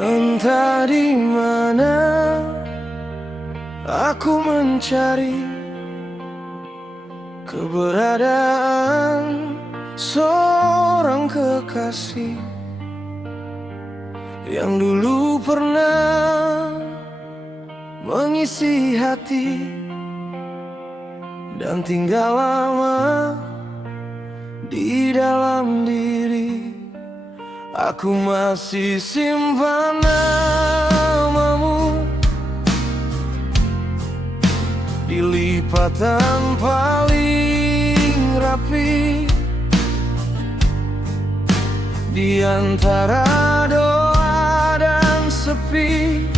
Entah di mana aku mencari keberadaan seorang kekasih yang dulu pernah mengisi hati dan tinggal lama di dalam diri. Aku masih simpan namamu di lipatan paling rapi, di antara doa dan sepi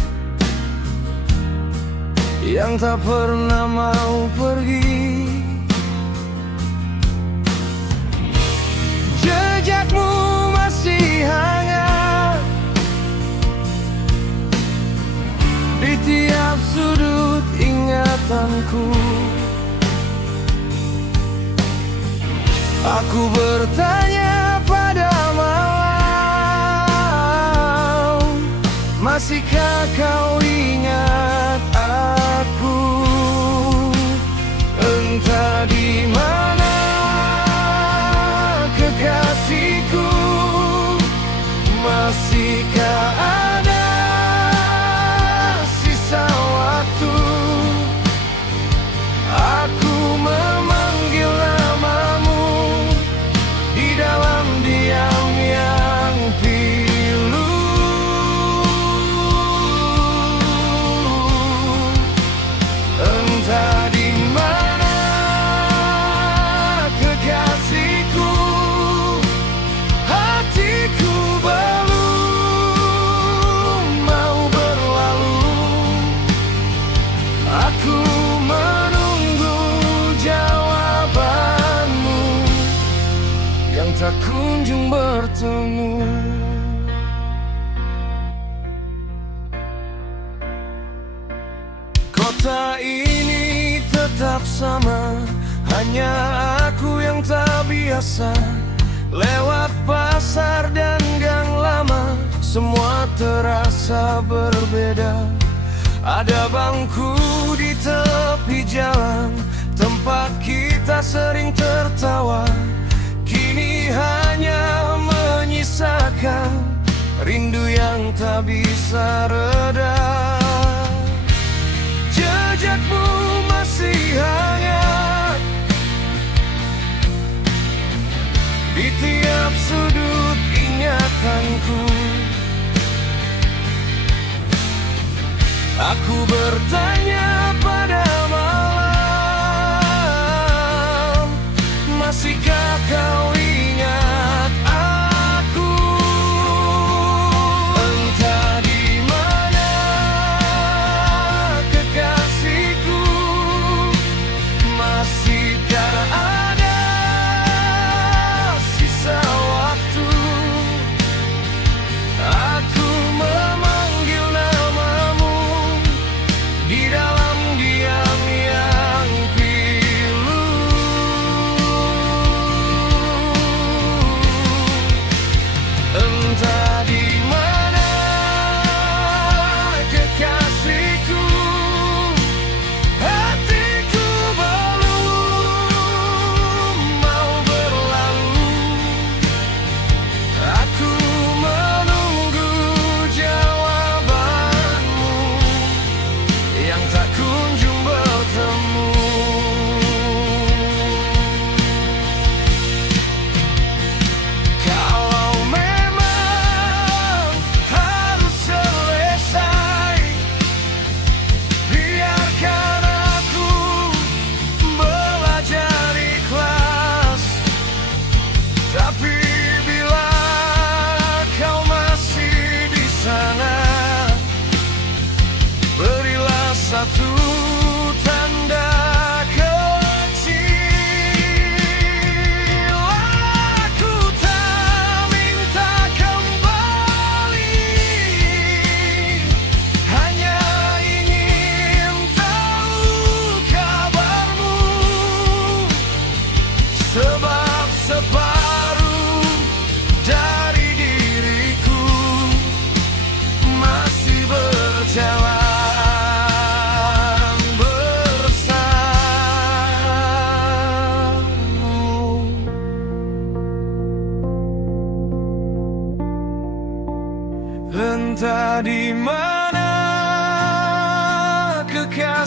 yang tak pernah mau pergi. Jejakmu masih hangat di tiap sudut ingatanku. Aku bertanya pada malam, masihkah kau ingat aku? Entah di mana kekasihku, masihkah ada sisa waktu? Aku memanggil namamu di dalam diam yang pilu. Entah di mana kekasihku, hatiku belum mau berlalu. Aku menunggu jawabanmu yang tak kunjung bertemu. Kota ini tetap sama, hanya aku yang tak biasa. Lewat pasar dan gang lama, semua terasa berbeda. Ada bangku di tepi jalan, tempat kita sering tertawa. Kini hanya menyisakan rindu yang tak bisa reda. Jejakmu masih hangat di tiap sudut ingatanku. Aku bertanya pada malam, masihkah kau ingat aku? Entah di mana kekasihku, masihkah ada sisa waktu? Aku memanggil namamu di dalam diam yang pilu. Entah di mana kekasihku, hatiku belum mau berlalu. Aku menunggu jawabanmu yang tak kunjung bertemu. Kalau memang harus selesai, biarkan aku belajar ikhlas. Tapi bila kau masih di sana, berilah satu tanda kecil. Aku tak minta kembali, hanya ingin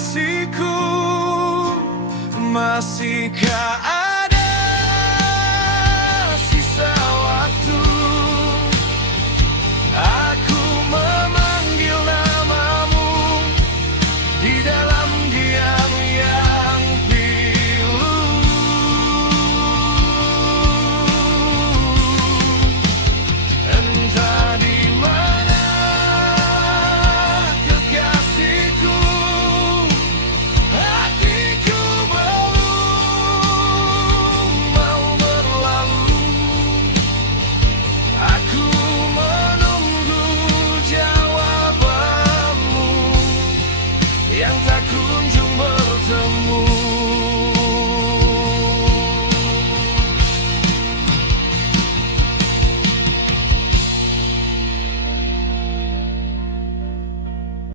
kekasihku, masihkah